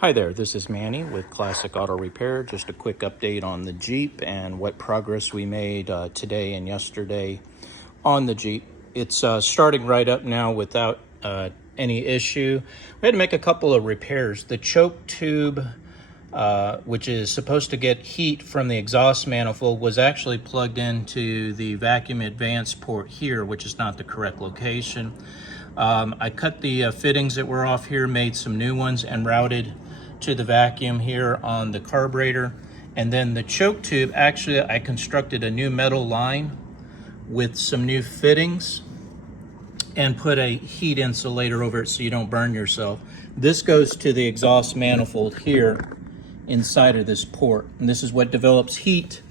Hi there, this is Manny with Classic Auto Repair. Just a quick update on the Jeep and what progress we made today and yesterday on the Jeep. It's starting right up now without any issue. We had to make a couple of repairs. The choke tube, which is supposed to get heat from the exhaust manifold, was actually plugged into the vacuum advance port here, which is not the correct location. I cut the fittings that were off here, made some new ones, and routed to the vacuum here on the carburetor. And then the choke tube, actually I constructed a new metal line with some new fittings and put a heat insulator over it so you don't burn yourself. This goes to the exhaust manifold here inside of this port, and this is what develops heat.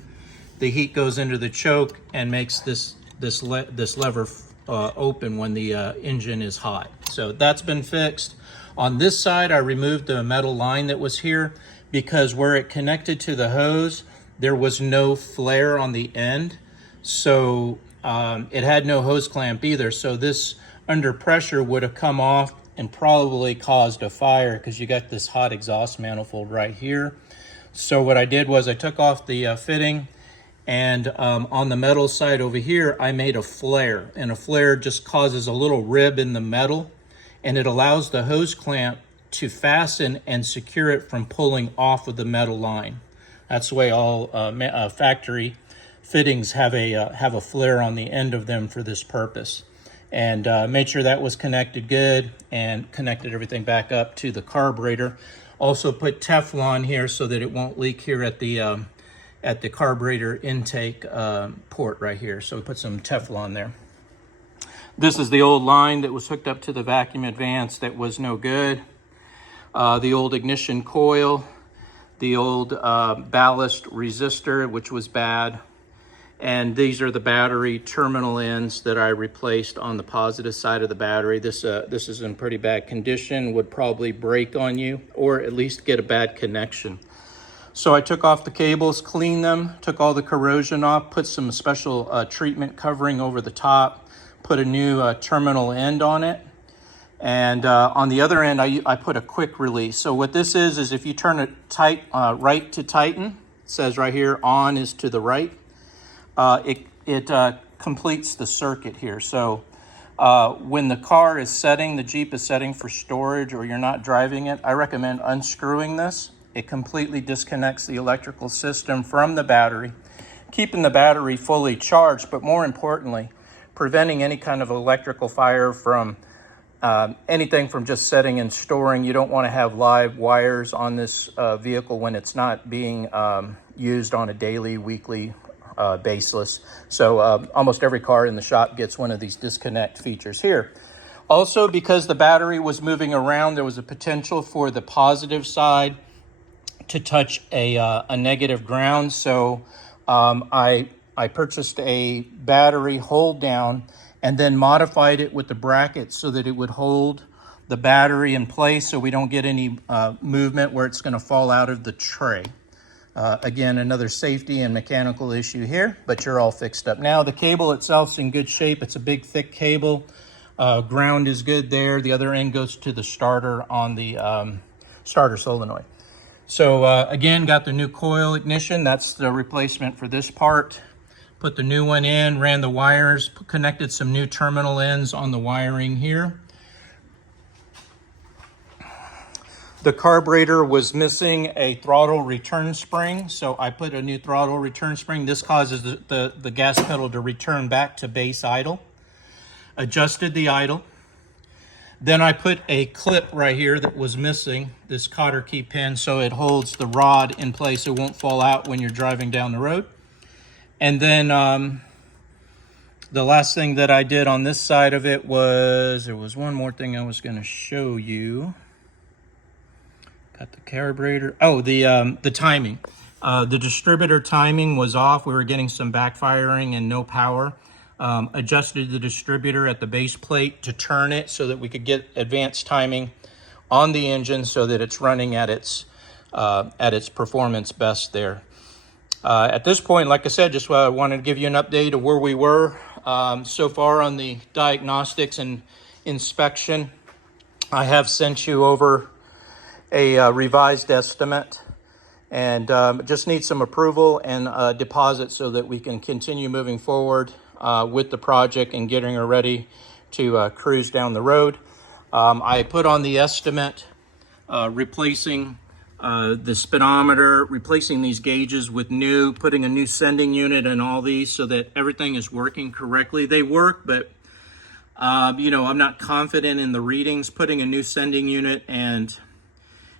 The heat goes into the choke and makes this lever open when the engine is hot. So that's been fixed. On this side, I removed the metal line that was here because where it connected to the hose, there was no flare on the end. So it had no hose clamp either. So this under pressure would have come off and probably caused a fire because you got this hot exhaust manifold right here. So what I did was I took off the fitting, and on the metal side over here, I made a flare, and a flare just causes a little rib in the metal, and it allows the hose clamp to fasten and secure it from pulling off of the metal line. That's the way all factory fittings have a flare on the end of them for this purpose. And made sure that was connected good and connected everything back up to the carburetor. Also put Teflon here so that it won't leak here at the carburetor intake port right here. So we put some Teflon there. This is the old line that was hooked up to the vacuum advance that was no good. The old ignition coil, the old ballast resistor, which was bad. And these are the battery terminal ends that I replaced on the positive side of the battery. This is in pretty bad condition, would probably break on you or at least get a bad connection. So I took off the cables, cleaned them, took all the corrosion off, put some special treatment covering over the top, put a new terminal end on it. And on the other end, I put a quick release. So what this is if you turn it tight, right to tighten, it says right here, on is to the right. It completes the circuit here. So when the car is setting, the Jeep is setting for storage or you're not driving it, I recommend unscrewing this. It completely disconnects the electrical system from the battery, keeping the battery fully charged, but more importantly, preventing any kind of electrical fire from anything from just setting and storing. You don't want to have live wires on this vehicle when it's not being used on a daily, weekly basis. So almost every car in the shop gets one of these disconnect features here. Also, because the battery was moving around, there was a potential for the positive side to touch a negative ground. So I purchased a battery hold down and then modified it with the brackets so that it would hold the battery in place so we don't get any movement where it's going to fall out of the tray. Again, another safety and mechanical issue here, but you're all fixed up. Now the cable itself's in good shape. It's a big thick cable. Ground is good there. The other end goes to the starter on the starter solenoid. So again, got the new coil ignition. That's the replacement for this part. Put the new one in, ran the wires, connected some new terminal ends on the wiring here. The carburetor was missing a throttle return spring, so I put a new throttle return spring. This causes the gas pedal to return back to base idle. Adjusted the idle. Then I put a clip right here that was missing, this cotter key pin, so it holds the rod in place. It won't fall out when you're driving down the road. And then the last thing that I did on this side of it was, there was one more thing I was going to show you. Got the carburetor. Oh, the timing. The distributor timing was off. We were getting some backfiring and no power. Adjusted the distributor at the base plate to turn it so that we could get advanced timing on the engine so that it's running at its performance best there. At this point, like I said, just wanted to give you an update of where we were so far on the diagnostics and inspection. I have sent you over a revised estimate, and just need some approval and deposit so that we can continue moving forward with the project and getting her ready to cruise down the road. I put on the estimate replacing the speedometer, replacing these gauges with putting a new sending unit in all these so that everything is working correctly. They work, but you know, I'm not confident in the readings. Putting a new sending unit and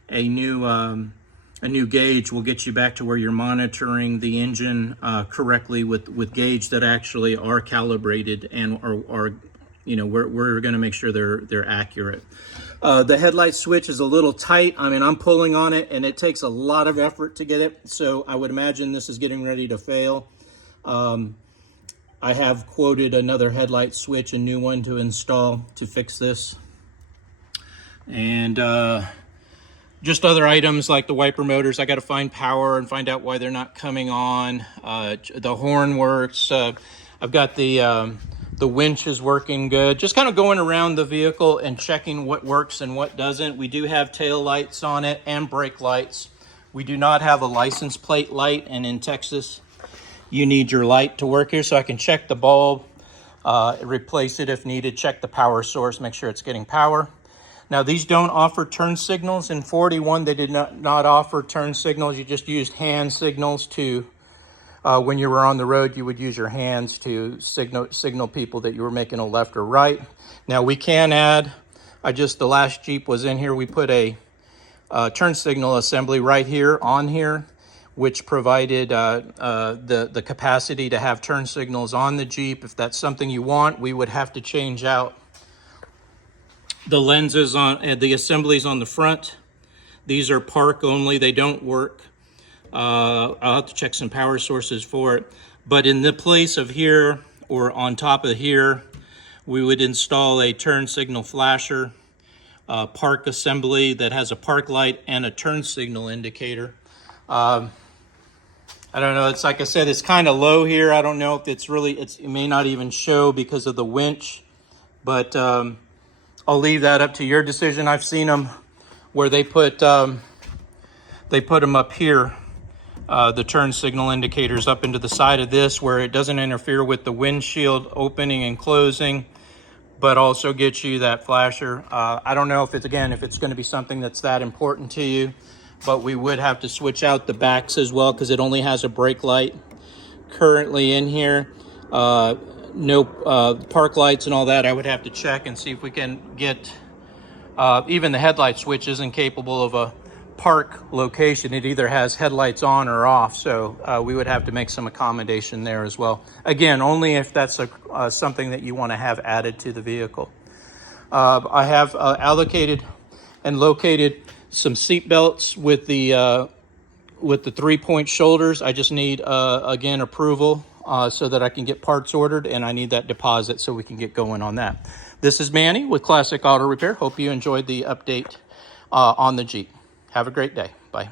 a new gauge will get you back to where you're monitoring the engine correctly with gauge that actually are calibrated and are you know, we're going to make sure they're accurate. The headlight switch is a little tight. I mean, I'm pulling on it and it takes a lot of effort to get it, so I would imagine this is getting ready to fail. I have quoted another headlight switch, a new one to install to fix this. And just other items like the wiper motors. I got to find power and find out why they're not coming on. The horn works. I've got the winch is working good. Just kind of going around the vehicle and checking what works and what doesn't. We do have tail lights on it and brake lights. We do not have a license plate light, and in Texas, you need your light to work here. So I can check the bulb, replace it if needed, check the power source, make sure it's getting power. Now, these don't offer turn signals. In 41, they did not offer turn signals. You just used hand signals to, when you were on the road, you would use your hands to signal people that you were making a left or right. Now, we can add, the last Jeep was in here, we put a turn signal assembly right here on here, which provided the capacity to have turn signals on the Jeep. If that's something you want, we would have to change out the lenses on the assemblies on the front. These are park only, they don't work. I'll have to check some power sources for it. But in the place of here, or on top of here, we would install a turn signal flasher, park assembly that has a park light and a turn signal indicator. I don't know, it's like I said, it's kind of low here. I don't know if it's really, it may not even show because of the winch, but I'll leave that up to your decision. I've seen them where they put them up here, the turn signal indicators up into the side of this where it doesn't interfere with the windshield opening and closing, but also gets you that flasher. I don't know if it's going to be something that's that important to you, but we would have to switch out the backs as well because it only has a brake light currently in here. No park lights and all that. I would have to check and see if we can get, even the headlight switch isn't capable of a park location. It either has headlights on or off, so we would have to make some accommodation there as well. Again, only if that's something that you want to have added to the vehicle. I have allocated and located some seat belts with the 3-point shoulders. I just need again approval so that I can get parts ordered, and I need that deposit so we can get going on that. This is Manny with Classic Auto Repair. Hope you enjoyed the update on the Jeep. Have a great day. Bye.